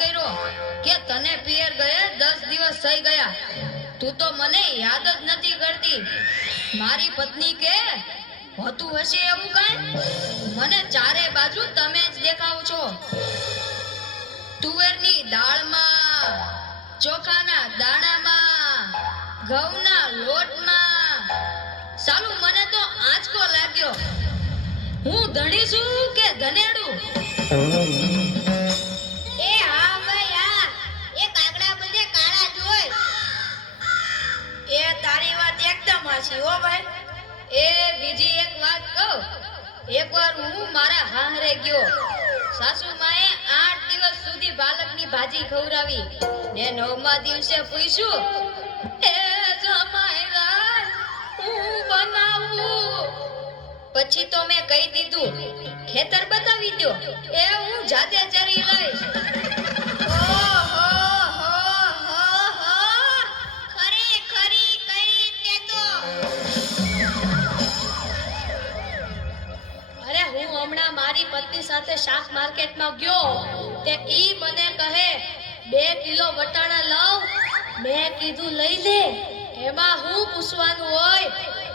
કર્યો કે તને પિયર ગયે 10 દિવસ થઈ ગયા, તું તો મને યાદ જ નથી કરતી. મારી પત્ની કે હોતું હશે એવું કાંઈ? મને ચારે બાજુ તમે જ દેખાવ છો. તુવેરની દાળમાં, ચોખાના દાણામાં, ઘઉંના લોટમાં. સાલું મને તો આંચકો લાગ્યો. હું ધણી છું કે ધનેડું? એ હા ભાઈ હા, એ કાગડા બધે કાળા જ હોય. એ તારી વાત એકદમ હાચી હો ભાઈ. એ બીજી એક વાત કહું. એકવાર હું મારા હાહરે ગયો. સાસુ માએ 8 દિવસ સુધી પાલકની ભાજી ખવડાવી ને 9મા દિવસે પૂછ્યું, એ જમાઈરા હું બનાવું? પછી તો મેં કહી દીધું, ખેતર બતાવી દો, એ હું જાતે ચરી લઈશ. મારી પત્ની સાથે શાક માર્કેટમાં ગયો તે ઈ મને કહે 2 કિલો વટાણા લાવ. મેં કીધું લઈ લે, એમાં હું પૂછવાનું હોય?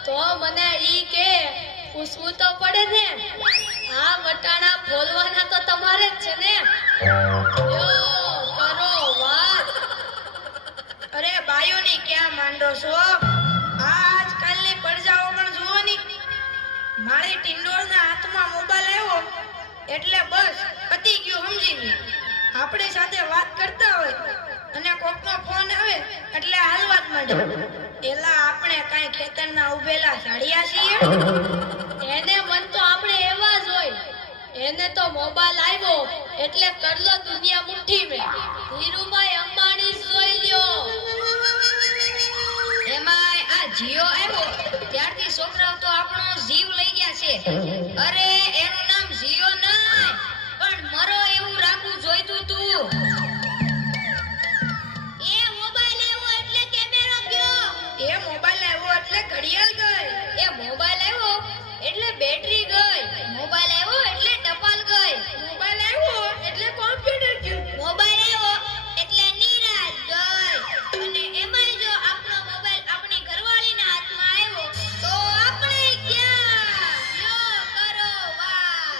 તો મને ઈ કે પૂછવું તો પડે ને, આ વટાણા ફોલવાના તો તમારે જ છે ને. યો કરો વાત. અરે બાયોની ક્યાં માંડો છો? આજકાલની પડજાઓ પણ જુઓ ની. મારી ટિંડોળના હાથમાં મોબાઈલ આવ્યો એટલે બસ પતી ગયું, સમજી લે. આપણી સાથે વાત કરતા હોય અને કોકનો ફોન આવે એટલે હાલવાત માંડે. એલા આપણે કાઈ ખેતરના ઉભેલા ઝાડિયા છીએ? એને મન તો આપણે એવા જ હોય. એને તો મોબાઈલ આવ્યો એટલે કરલો દુનિયા મુઠ્ઠી મે. ધીરુભાઈ અંબાણી જોઈ લ્યો. એમાં આ જીઓ આવ્યો ત્યારથી છોકરાઓ તો આપણો જીવ લઈ ગયા છે. અરે એનું નામ જીઓ નહીં પણ મરો એવું રાખવું જોઈતું તું. એ મોબાઈલ આવ્યો એટલે કેમેરો ગયો. એ મોબાઈલ આવ્યો એટલે ઘડિયાળ ગઈ. એ મોબાઈલ આવ્યો એટલે બેટરી ગઈ. મોબાઈલ આવ્યો એટલે ટપાલ ગઈ. મોબાઈલ આવ્યો એટલે કોમ્પ્યુટર ગયું. મોબાઈલ આવ્યો એટલે નિરાશ ગઈ. અને એમાંય જો આપણો મોબાઈલ આપણી ઘરવાળીના હાથમાં આવ્યો તો આપણે ક્યાં? યો કરો વાત.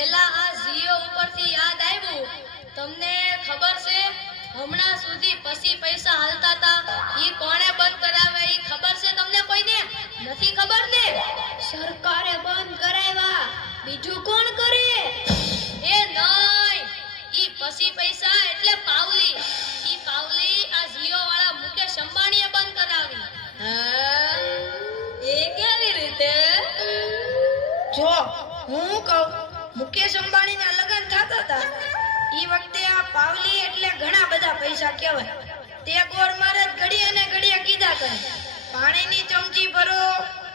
એલા આ જીઓ ઉપરથી યાદ આવ્યું, તમને ખબર છે હમણાં સુધી પછી પૈસા હાલતા હતા ઈ કોણે બંધ કરાવે? ઈ ખબર છે તમને કોઈને? નથી ખબર ને? સરકારે બંધ કરાવ્યા. બીજું કોણ કરે? એ નહીં, ઈ પછી પૈસા એટલે પાવલી. ઈ પાવલી આ જીઓ વાળા મુકેશ અંબાણીએ બંધ કરાવી. હા, એ કેવી રીતે? જો હું કહું, મુકેશ અંબાણીના લગ્ન થતા હતા ઈ વખતે આ પાવલી એટલે ઘણા બધા પૈસા કહેવાય. તે ગોર મહારાજ ઘડી અને ઘડીએ કીધા કરે, પાણીની ચમચી ભરો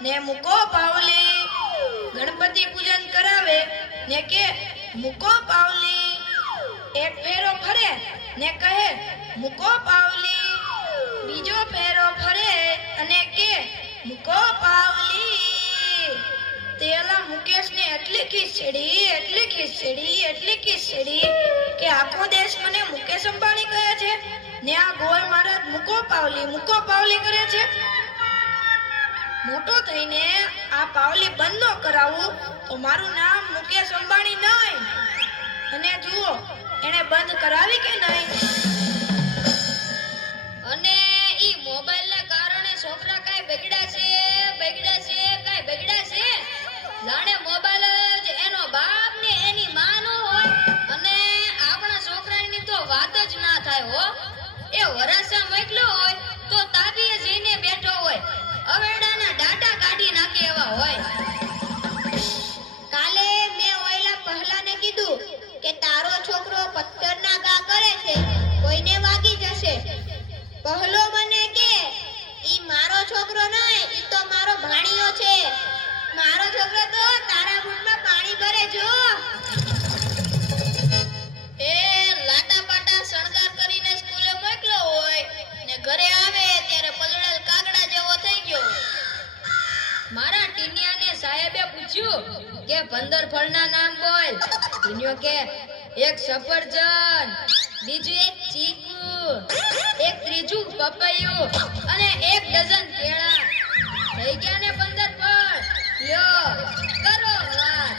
ને મૂકો પાવલી. ગણપતિ પૂજન કરાવે ને કે મૂકો પાવલી. એક ફેરો ફરે ને કહે મૂકો પાવલી. બીજો ફેરો ફરે અને કે મૂકો પાવલી. તેલા મુકેશને એટલી ખીચડી કે આખો દેશ મને મુકેશ અંબાણી કહે છે ને આ ગોર મહારાજ મૂકો પાવલી કરે છે. મોટો થઈને આ પાવલી બંધ ન કરાવું તો મારું નામ મુકેશ અંબાણી નહીં. અને જુઓ એને બંધ કરાવી કે નહીં. અને ઈ મોબાઈલના કારણે છોકરા કાઈ બગડ્યા છે જાણે મોબાઈલ જ એનો બાપ ને એની માં નો હોય. અને આપણા છોકરાની તો વાત જ ના થાય હો. એ વરાસા મોકલ્યો હોય તો તાબીએ જઈને બેઠો હોય, અવેડાના ડાટા કાઢી નાખે એવા હોય. કાલે મેં ઓયલા પહેલાને કીધું કે તારો છોકરો પથ્થરના ઘા કરે છે, કોઈને વાગી જશે. પહેલો મને કે ઈ મારો છોકરો નહીં, ઈ તો મારો ભાણિયો છે. મારો છોકરો તો તારા બૂટમાં પાણી ભરે જો. એ લાટા પાટા શણગાર કરીને સ્કૂલે મોકલ્યો હોય ને ઘરે આવે ત્યારે પલળેલ કાગડા જેવો થઈ ગયો. મારા ટીનિયાને સાહેબે પૂછ્યું કે 15 ફળના નામ બોલ. ટીનિયો કે એક સફરજન, બીજું એક ચીકુ, એક ત્રીજું પપૈયું અને 1 ડઝન કેળા. થઈ ગયા ને 15 ફળ. લ્યો કરો વાત.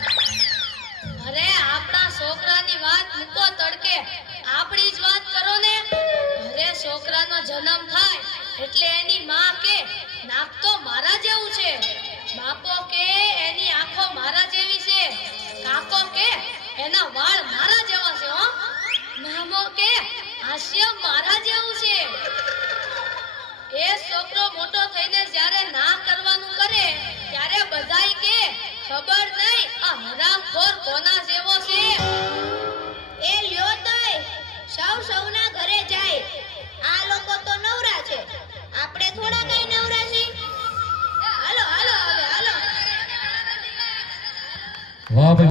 અરે આપણા છોકરાની વાત મૂકો તડકે, આપણી જ વાત કરો ને. અરે છોકરાનો જન્મ થાય એટલે એની માં કે નાક તો મારા જેવું છે, બાપો કે એની આંખો મારા જેવી છે, કાકો કે એના વાળ મારા જેવા છે હો, મામો કે હાસ્ય મારા જેવું છે. એ છોકરો મોટો થઈને જ્યારે ના કરવાનું કરે ત્યારે બધાય કે ખબર નહીં આ હરામખોર કોના જેવો છે. એ લ્યો તોય સૌ સૌના ઘરે જાય. આ લોકો તો નવરા છે, આપણે થોડા કઈ નવરા છીએ. હાલો હાલો હવે હાલો. વાહ ભાઈ.